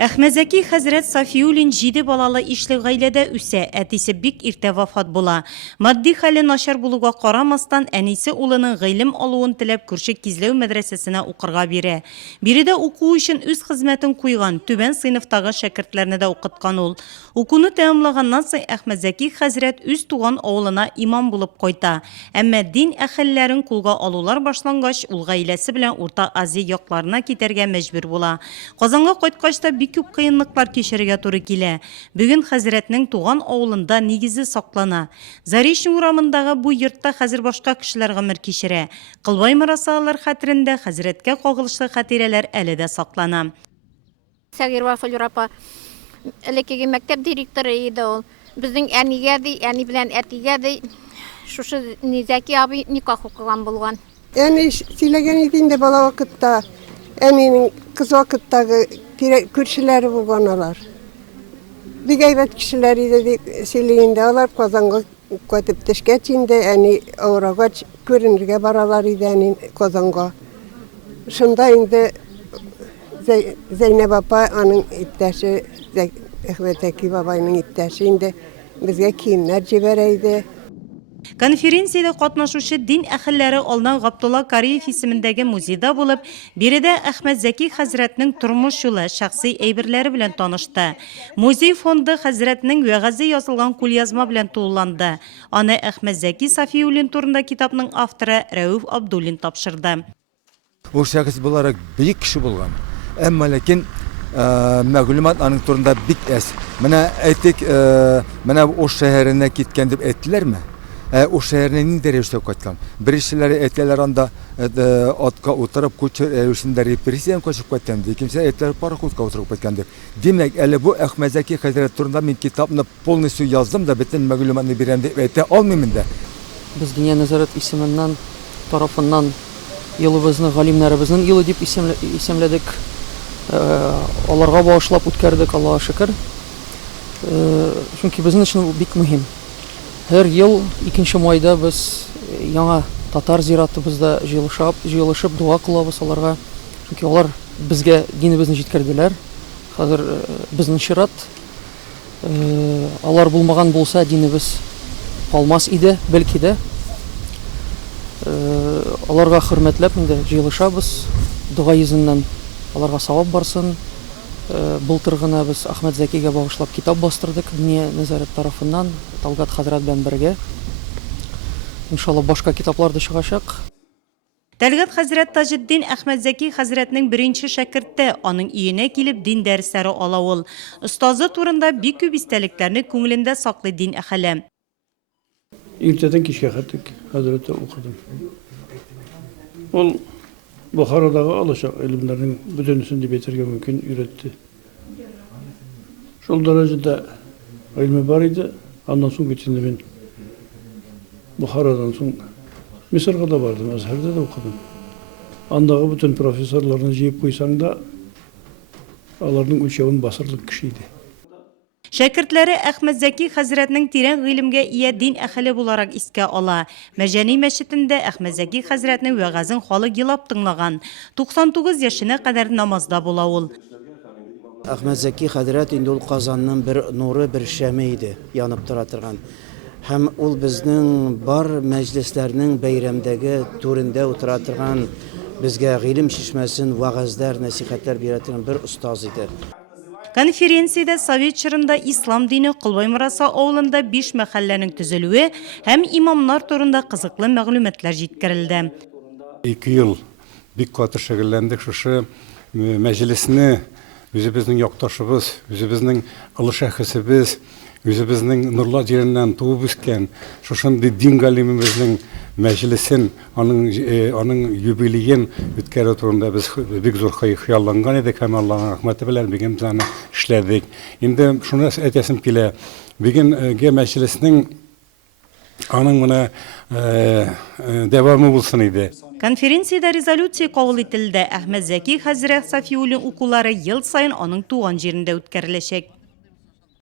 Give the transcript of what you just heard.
Әхмәзәки хәзрәт Сафиуллин 7 балалы ишле гаиләдә үсә, әтисе бик иртә вафат була. Матди хәле начар булуга карамастан, әнисе улының гыйлем алуын теләп күрше Кизләү мәдрәсәсенә укырга бирә. Биредә уку өчен үз хезмәтен куйган, түбән сыйныфтагы шәкертләрне дә укыткан ул. Укуны тәмамлаганнан соң Әхмәзәки хәзрәт үз туган авылына имам булып кайта. Әмма дин әһелләрен кулга алулар башлангач, ул гаиләсе белән Урта Азия якларына китәргә мәҗбүр була. Казанга кайткач та бик күп кыенлыклар кичерергә туры килә. Бүген хәзрәтнең туган авылында нигезе саклана. Заречный урамындагы бу йортта хәзер башка кешеләр гомер кичерә. Кылбай мырасалар хәтерендә хәзрәткә кагылышлы хатирәләр әле дә саклана. Сәгир Флюра апа элеккеге мәктәп директоры иде ул. Безнең әнигә ди, әни белән әтигә ди, шушы Низаки абый никах укыган булган. Әни сөйләгән иде инде бала вакытта. Әнинең кыз вакыттагы күршеләре булган алар. Бик әйбәт кешеләр иде сөйләгәндә алар Казанга кайтып төшкәч инде әни авырагач күренергә баралар иде әни Казанга. Шунда инде Зәйнәп апа аның иптәше Әхмәзәки бабайның иптәше инде безгә киемнәр җибәрә иде. Конференциядә катнашучы дин әһелләре Алдан Габдулла Кариев исемендәге музейда булып, биредә Әхмәзәки хәзрәтнең тормыш юлы, шәхси әйберләре белән танышты. Музей фонды хәзрәтнең вәгазы язылган кулъязма белән тулыланды. Аны Әхмәзәки Сафиуллин турында китапның авторы Рәүф Абдуллин тапшырды. Ул шәхес буларак бик кеше булган. Әмма ләкин мәгълүмат аның турында бик әз. Менә әйтик, менә Ош шәһәренә киткән дип әйттеләрме? Ош шәһәренә нинди рәвештә кайткан? Беренчеләре әйтәләр анда атка утырып күчер рәвешендә репрессиян качып кайткан ди. Икенчеләре әйтәләр пароходка утырып кайткан дип. Димәк, әле бу Әхмәзәки хәзрәт турында мин китапны полностью яздым да бөтен мәгълүматны бирәм дип әйтә алмыйм инде. Без Дөнья нәзарәт исеменнән тарафыннан елыбызны галимнәребезнең елы дип исемләдек. Аларга багышлап үткәрдек, Аллаһка шөкер. Чөнки безнең өчен бик мөһим. Һәр ел 2 майда без яңа татар зиратыбызда җыелышып дуа кылабыз аларга. Чөнки алар безгә динебезне җиткерделәр. Хәзер безнең чират. Алар булмаган булса динебез калмас иде, бәлки дә. Аларга хөрмәтләп инде җыелышабыз. Дуа йөзеннән аларга савап барсын. Былтыр гына без Әхмәзәкигә багышлап китап бастырдык Динья нәзарәт тарафыннан Талгат хәзрәт белән бергә. Иншалла башка китаплар да чыгачак. Талгат хәзрәт Таҗетдин Әхмәзәки хәзрәтнең беренче шәкерте, аның өенә килеп дин дәресләре ала ул. Остазы турында бик күп истәлекләрне күңелендә саклый дин әһеле. Иртәдән кичкә хәзрәтте укыдым. Ул Бухарадагы алачак илемләрнең бөтенесен дип әйтергә мөмкин өйрәтте. Шул дәрәҗәдә гыйлеме бар иде. Аннан соң бит инде мин Бухарадан соң Мисырга да бардым, Азһарда да укыдым. Андагы бөтен профессорларны җыеп куйсаң да, аларның үлчәвен басырлык кеше иде. Шәкертләре Әхмәзәки хәзрәтнең тирән гыйлемгә ия дин әһеле буларак искә ала. Мәҗәни мәчетендә Әхмәзәки хәзрәтнең вәгазын халык елап тыңлаган. 99 яшенә кадәр намазда була ул. Әхмәзәки хәзрәт инде ул Казанның бер нуры, бер шәме иде, янып тора торган. Һәм ул безнең бар мәҗлесләрнең бәйрәмдәге түрендә утыра торган, безгә гыйлем шишмәсен, вәгазьләр, насихәтләр бирә торган бер остаз иде. Конференциядә Совет чорында ислам дине Кылбай Мыраса авылында 5 мәхәлләнең төзелүе һәм имамнар турында кызыклы мәгълүматлар җиткерелде. 2 ел бик каты шөгыльләндек шушы мәҗлесне үзебезнең якташыбыз, үзебезнең олы шәхесебез, үзебезнең нурлы җиреннән туып үскән шушындый дин галимебезнең мәҗлесен, аның юбилеен үткәрү турында без бик зур хыялланган идек һәм Аллаһның рәхмәте белән бүген без аны эшләдек. Инде шуны әйтәсем килә. Бүгенге мәҗлеснең аның менә дәвамы булсын иде. Конференциядә резолюция кабул ителде. Әхмәзәки хәзрәт Сафиуллин укулары ел сайын аның туган җирендә үткәреләчәк.